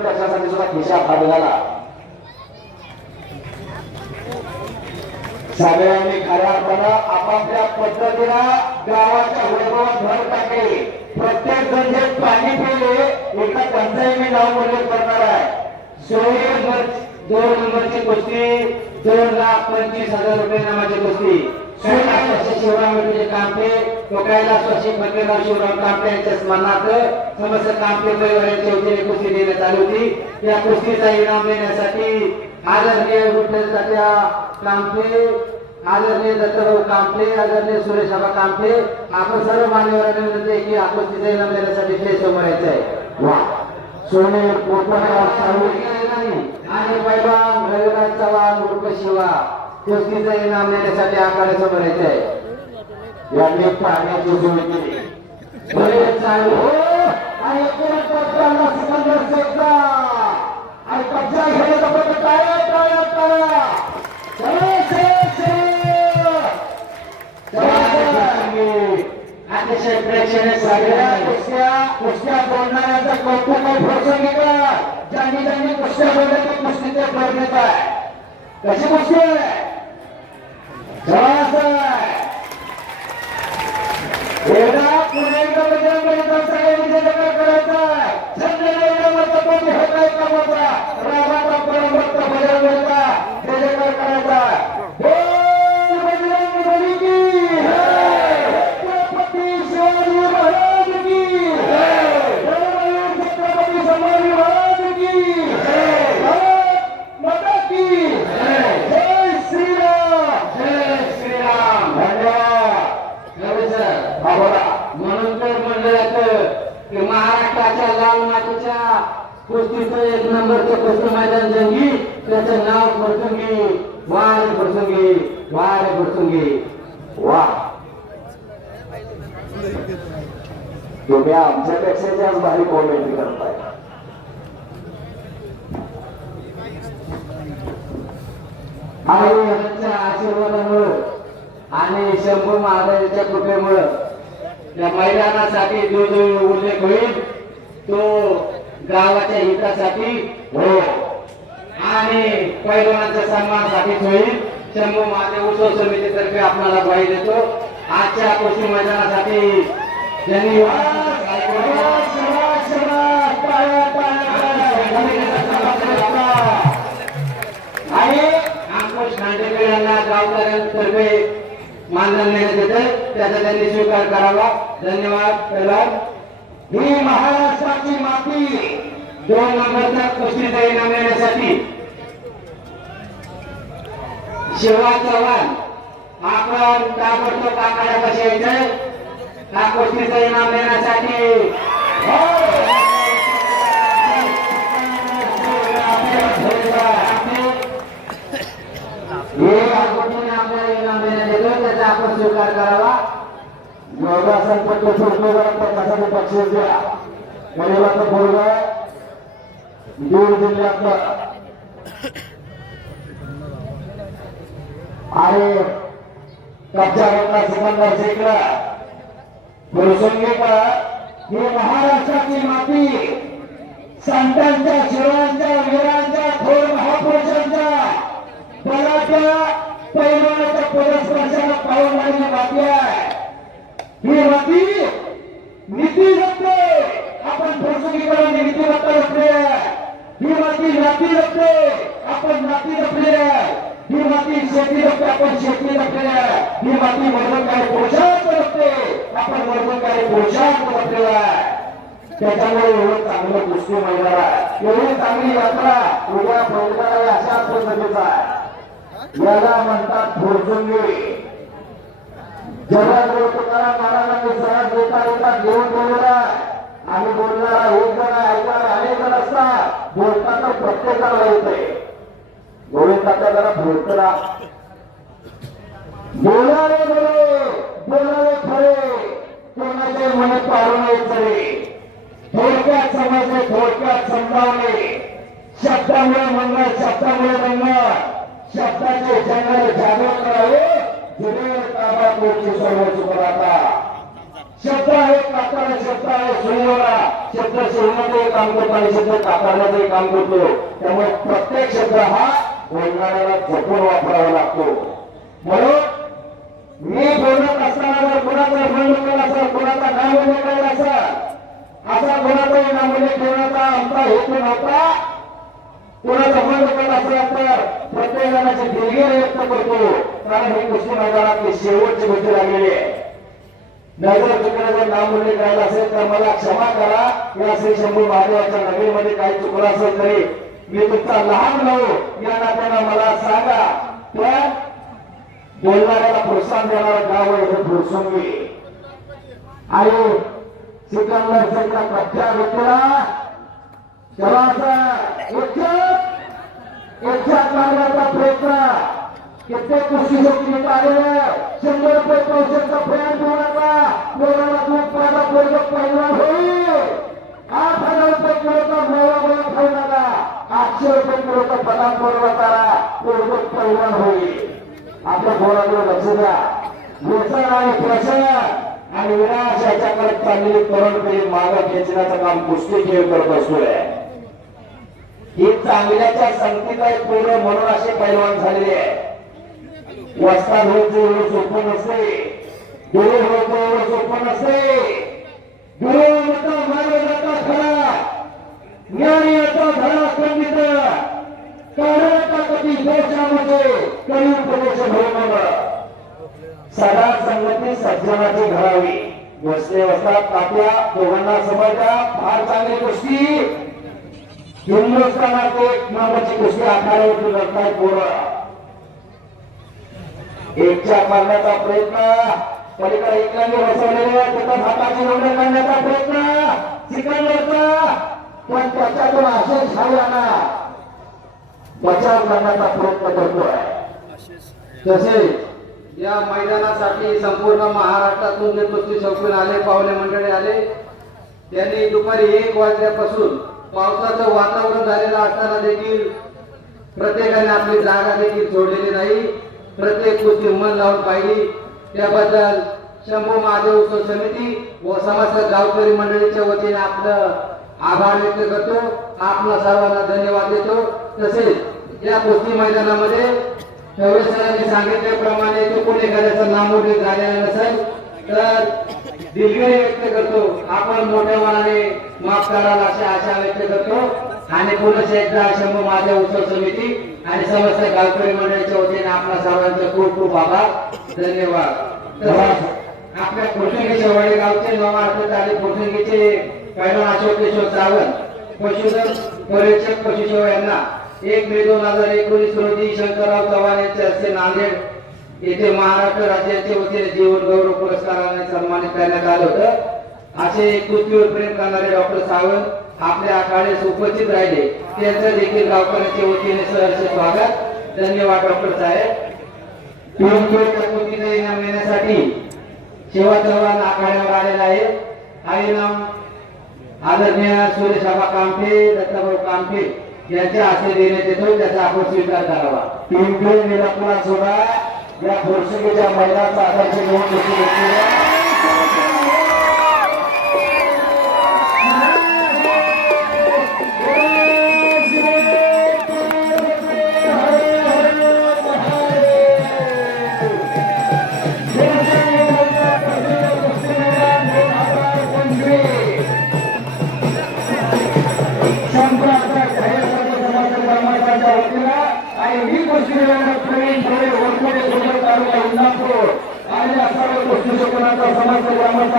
पण त्याच्यासाठी सुद्धा खिशा फाडलेला सगळ्यांनी खऱ्या अर्थानं आपापल्या पद्धतीनं गावाच्या वैभवात भर टाकले. प्रत्येक जण जे पाणी पिले एका टंचाई मी नाव उल्लेख करणार आहे. सोळी नंबर दोन नंबरची कुस्ती दोन लाख पंचवीस हजार रुपये नावाची कुस्ती. सोळा वर्ष शिवराम काम कामटे कैलास वर्षी फकीरराव शिवराम कामटे यांच्या स्मरणार्थ समस्त परिवाराच्या वतीने कुस्ती देण्यात आली होती. या कुस्तीचा इनाम देण्यासाठी आदरणीय विठ्ठल तात्या कामटे आदरणीय दत्तभाऊ कामटे आदरणीय सुरेश आबा कामटे आपण सर्व मान्यवरांनी विनंती आहे की या कुस्तीचा इनाम देण्यासाठी ते समोर यायचं आहे. वा. सोने आणि पैलवान रविराज चव्हाण उर्फ शिवा इनाम देण्यासाठी आखाडे समोर यायचं आहे. यांनी पाण्याची सोय केली. बरे चालू हो. आणि एकूणच सिकंदर आणि कब्जा घेण्याचा पत्र टाळ्या टाळ्या टाळ्या. अतिशय प्रेक्षणीय सगळ्या कुस्त्या कुस्त्या कौतुक प्रसंगी का ज्यांनी ज्यांनी कुस्त्या बोलल्या ते कुस्तीचे प्रयत्न आहे कशी कुस्ती आहे जवळ आहे एकदा पुणे एकदा बजरंग बलीचा सगळ्यांनी जयजयकार करायचा आहे. संजय मत कोणी होत नाही कामाचा रामाचा परमभक्त बजरंग बलीचा जयजयकार करायचा आहे. बोल बजरंग बली की जय. छत्रपती शिवाजी महाराज की जय. धर्मवीर छत्रपती संभाजी महाराज की जय. भारत माता की जय. जय श्रीराम जय श्रीराम धन्यवाद नव्हे सर हा बोला म्हणून तर म्हणलं जातं की महाराष्ट्राच्या लाल मातीच्या कुस्तीचं एक नंबरचं कुस्ती मैदान जंगी त्याचं नाव फरसुंगी वार फरसुंगी वार फरसुंगी वा. तुम्ही आमच्यापेक्षा जास्त भारी कॉमेंट करताय. आणि यांच्या आशीर्वादामुळं आणि शंभू महाराजांच्या कृपेमुळं या मैदानासाठी जो जो उल्लेख होईल तो गावाच्या हितासाठी हो आणि पैलवानाच्या सन्मानासाठीच होईल. शंभू महादेव उत्सव समितीतर्फे आपल्याला ग्वाही देतो आजच्या कुस्ती मैदानासाठी धन्यवाद. आणि खांडेकर यांना गावकऱ्यांतर्फे मानधन देण्यात त्याचा त्यांनी स्वीकार करावा. धन्यवाद पहिला ही महाराष्ट्राची माती. दोन नंबरचा कुस्तीचा इनाम मिळण्यासाठी शिवा चव्हाण आपण ताबडतोब आखाड्यापाशी यायचंय हा कुस्तीचा इनाम देण्यासाठी हो. हे आठवणीने आपल्याला इनाम देण्यात येतो त्याचा आपण स्वीकार करावा जरा त्याच्यासाठी बक्षीस द्या गरीबाचं पोरग जिल्ह्यातलं आणि कब्जा घेतला सिकंदर शेखला प्रसंगी ही महाराष्ट्राची माती संतांच्या शिवांच्या वीरांच्या थोर महापुरुषांच्या बलाच्या पैलवानाच्या पदस्पर्शाला पाहून लागली माती आहे. ही माती नीती जपते. आपण प्रसंगीकरण नीती जपत असले ही माती नाती जपते. आपण नाती जपली आहे. ही माती शेती जपते आपण शेती जपली आहे ही माती वर्धनकारी पोषाक जपते आपण वर्धनकारी पोषाक जपलेला आहे त्याच्यामुळे एवढं चांगलं कुस्ती मैदान आहे. एवढी चांगली यात्रा उद्या पहिल्या अशा पद्धतीचा आहे. याला म्हणतात फुरसुंगी जगात तुकाराम महाराजांनी सहज देता देता घेऊन बोलला आणि बोलणारा एक जण ऐकणारा अनेक जण असतात. बोलताना प्रत्येकाला येते गोविंदाचा जरा बोलतला बोलावे बोले बोलावे खरे. कोणाचे मन पाळू खरे. थोडक्यात समजले थोडक्यात समजावले. शब्दामुळे म्हणणं शब्दामुळे म्हणणं शब्दाचे जंगल जागृत करावे. जुने ताबा कोणची सर्व चुकराता शब्द आहे कातडा शब्द आहे सोयरा शब्द सोडण्याचे काम करतो आणि शब्द कातडण्याचे काम करतो. त्यामुळे प्रत्येक शब्द हा बोलणाऱ्याला जपून वापरावा लागतो. म्हणून मी बोलत असताना जर कोणाचा बंद केला असेल कुणाचा नाव उल्लेख केला असा कुणाचाही नाव उल्लेख ठेवण्याचा आमचा हेतू नव्हता. कोणाचा बंद केला असेल तर प्रत्येक जणाची दिलगी व्यक्त करतो. कारण ही कृषी मैदानातली शेवटची गोष्टी लागलेली आहे नजर चुकलं जर नाव उल्लेख करायला असेल तर मला क्षमा करा. या श्री शंभू महादेवाच्या नगरीमध्ये काही चुकलं असेल तरी मी तुमचा लहान भाऊ या नात्यानं मला सांगा त्या बोलणाऱ्याला प्रोत्साहन देणारा गाव आहे हे फुरसुंगी आणि सिकंदर सरच्या कच्च्या व्यक्तीला चला एकशा मारण्याचा प्रयत्न. कित्येक कुस्ती शक्ती आलेले शंभर रुपये पैशाचा प्रयाण देऊ नका. दूध पाडा पोरग पैलवान होईल. आठ हजार रुपये किलोचा मेवा खाऊ नका. आठशे होईल आपल्या लक्ष द्या व्यसन आणि प्रसन्न आणि विनाश याच्याकडे चाललेली तरुण पिढी मागं खेचण्याचं काम कुस्ती खेळ करत असतोय ही चांगल्याच्या संगतीला आहे म्हणून असे पैलवान झालेले आहे वस्ता होतं एवढं सोपं नसते दूर होतं एवढं सोपं नसते दूर मार्ग जाता खरा ज्ञान याचा धडा खंडित कारण कधी दोषामध्ये कमी प्रदेश भरून सदा संगती सज्जनाची घडावी बसले असतात तात्या दोघांना समजा फार चांगली गोष्टी. हिंदुस्थानात एक नंबरची कुस्ती आखाड्यावरती लढताय पोरं. एकच्या मारण्याचा प्रयत्न पलीकडे एकल्याने बसवलेले त्याचा हाताची नोंदणी करण्याचा प्रयत्न सिकंदरचा पण त्याच्यातून असे झाला बचाव करण्याचा प्रयत्न करतोय. तसेच या मैदानासाठी संपूर्ण महाराष्ट्रातून जे कुस्ती शौकीन आले पाहुणे मंडळी आले त्यांनी दुपारी एक वाजल्यापासून पावसाचं वातावरण झालेलं असताना देखील प्रत्येकाने आपली जागा देखील सोडलेली नाही. प्रत्येक गोष्टी मन लावून पाहिली. त्याबद्दल शंभू महादेव उत्सव समिती व समस्त गावकरी मंडळीच्या वतीने आपलं आभार व्यक्त करतो. आपला सर्वांना धन्यवाद देतो. तसेच या कुस्ती मैदानामध्ये सरांनी सांगितल्याप्रमाणे तो कोणी एखाद्याचं उठे झालेला नसेल तर दिलगिरी व्यक्त करतो. आपण मोठ्या मनाने माफ कराल अशी आशा व्यक्त करतो. आणि पुन्हा एकदा शंभू माझ्या उत्सव समिती आणि समस्त गावकरी मंडळाच्या वतीने आपल्या सर्वांचे खूप खूप आभार. धन्यवाद. आपल्या कोशिंगी शेवाडी गावचे अर्थ आले कोशिंगीचे पहिला अशोक किशोर सावंत. पशुधन पर्यवेक्षक पशुशेव यांना एक मे दोन हजार एकोणीस रोजी शंकरराव चव्हाण यांच्या हस्ते नांदेड येथे महाराष्ट्र राज्याचे वतीने जीवन गौरव पुरस्काराने सन्मानित करण्यात आलं होतं. असे पृथ्वीवर प्रेम करणारे डॉक्टर सावंत आपल्या आखाड्यास उपस्थित राहिले. त्यांचं देखील गावकऱ्यांच्या वतीने सहर्ष स्वागत. धन्यवाद डॉक्टर साहेब. इनाम येण्यासाठी शिवा चव्हाण आखाड्यावर आलेला आहे. हा इनाम आदरणीय सूर्यसभा कामठे दत्ताभाऊ कामठे यांच्या हाती देण्यात येतो त्याचा आपण स्वीकार करावा. पिंपरी निलंबना सोडा. या फुरसुकीच्या महिलांचा आदर्श घेऊन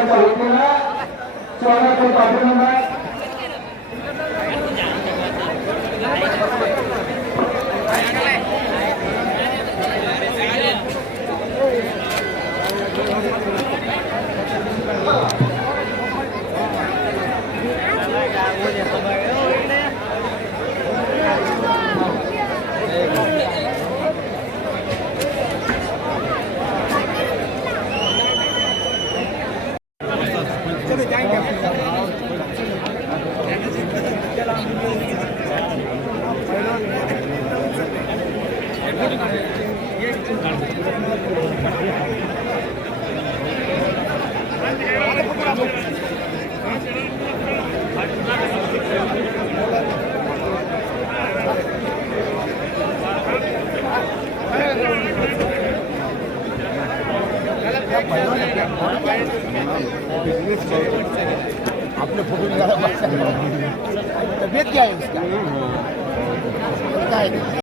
समस्त ग्रामस्थांच्या वतीनं स्वागत